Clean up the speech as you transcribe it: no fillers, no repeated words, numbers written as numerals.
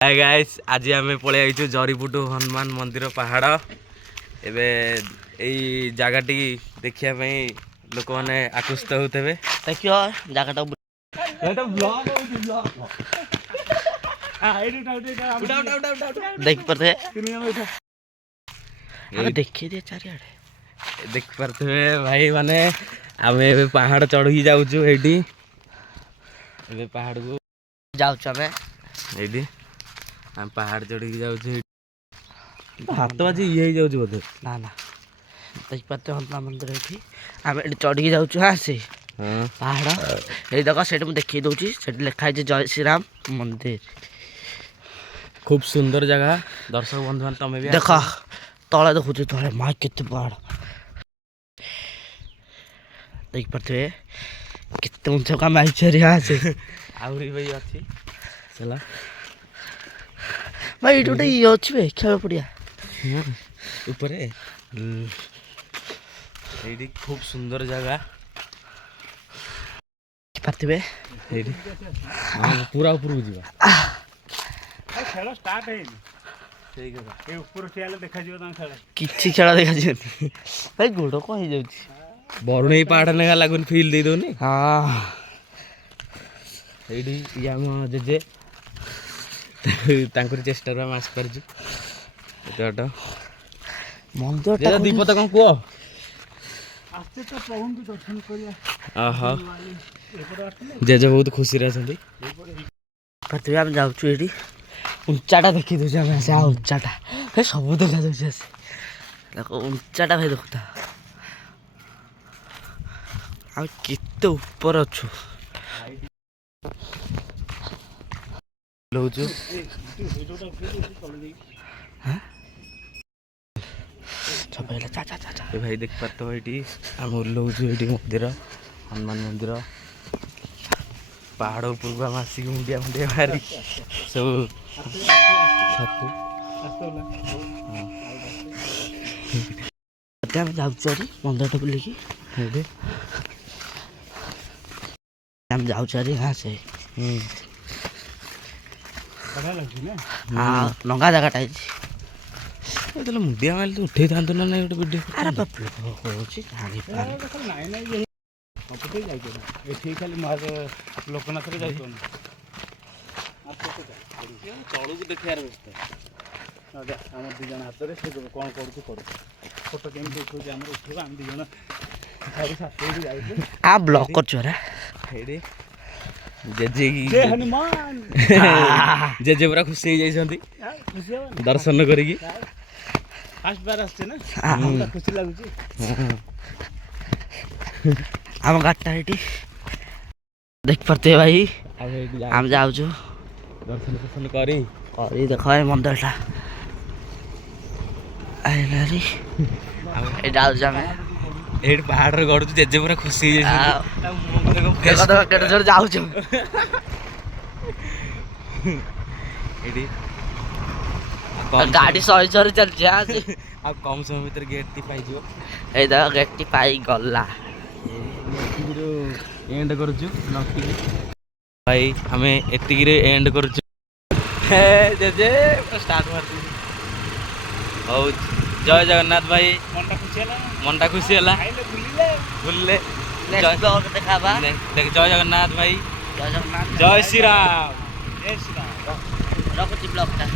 Hi guys, आज आम पलि आईचु जरीपुटू हनुमान मंदिर पहाड़। एबे एई जगहटी देखिया लोक मैंने आकृष्ट होते। देखियो जगहटा देख पारे देखी दे चारियाडे देख पारे भाई माने आम ए पहाड़ चढ़ी जाऊँ ये पहाड़ को जाऊँ आम पहाड़ चढ़ी जाऊँ हाथ बाजी ये जाऊँ बोधे ना ना देख पाते हनुमान मंदिर ये आम चढ़ी जाऊँ। हाँ से पहाड़ ये देख से देखी दूसरी से लिखाई जय श्री राम मंदिर। खूब सुंदर जगह दर्शक बंधु मान तमें भी देख तले देखु तले माँ केते पहाड़ देख पारे केते उंचा काम यहाँ से आहरी भाई अच्छी चला भाई ये गोटे ये अच्छे भाई खेल पड़िया ऊपर खूब सुंदर जगह पार्थिवे पूरा ऊपर को जीवा खेल स्टार्ट है ए ऊपर ठियाले देखा जिवो ता खेल किछि खेल देखा जिवो भाई गोड़ को हो जाउछि बरुणेई पहाड़ नेगा लागुन फील दे दोनी। हां एडी याम जेजे तांकर चेष्टा रे मास परजु एटा मंदिर जेजा दीपत कोन को आस्ते तो प्रभु के दर्शन करिया। आहा जेजे बहुत खुशी रे छथि पार्थिवे हम जाउछु एडी ऊंचाटा देखी दो हम से ऊंचाटा हे सब देखा दो से देखो ऊंचाटा भाई देखता आ किते ऊपर अछु लौजु छपेला चा चा चा ए भाई देख पात भाईटी हम लौजु एडी मंदिर हनुमान मंदिर पहाड़ ऊपर को आसी मुंडिया मुंडिया मारी सब छतु हम जाउछरी मंदिर बुलिकी हम जाउछरी। हाँ से बढ़िया लगी ना। हाँ नंगा जगह टाइज ए मुंडिया मारी तो उठे थांतो ना गोटे वीडियो अरे बाप रे होची हानी पानी नाइ नाइ कपटे जाई के ए ठीक खाली मार लोकनाथ रे जाई तो तळु को देखियार व्यवस्था अरे हम दु जण हाथ रे से कोन करू करू फोटो केम देखो जे हमर उठबा हम दु जण खाली साथे भी जाई आ ब्लॉक कर छोरा हेडे जेजे जय हनुमान जेजे पूरा खुशी हो जाइछंती खुशी हो दर्शन करिकी फर्स्ट बार आछे ना हमरा खुशी लागु छी हम गाटा एटी देख पाते भाई हम जाउछु दर्शन करी और देखो ये मंदिर टा आइला रे ए जाउछु हम एड पहाड़ रे गडु जेजे पूरा खुशी हो जाइछंती देखो तो केटे जोर जाउछु एडी गाड़ी सही सही चल जा से अब कम समय भीतर गेट टी पाई जिवो ए दा गेट पाई गल्ला एंड करछु नक्की भाई हमें एतिकी रे एंड करछु हे जेजे स्टार्ट मारती हो। जय जगन्नाथ भाई मनटा खुशी हला आइले बुलिले बुलले नेक्स्ट ब्लॉग देखाबा देख जय जगन्नाथ भाई जय जगन्नाथ जय श्री राम जय श्री राम रखुची ब्लॉग टा।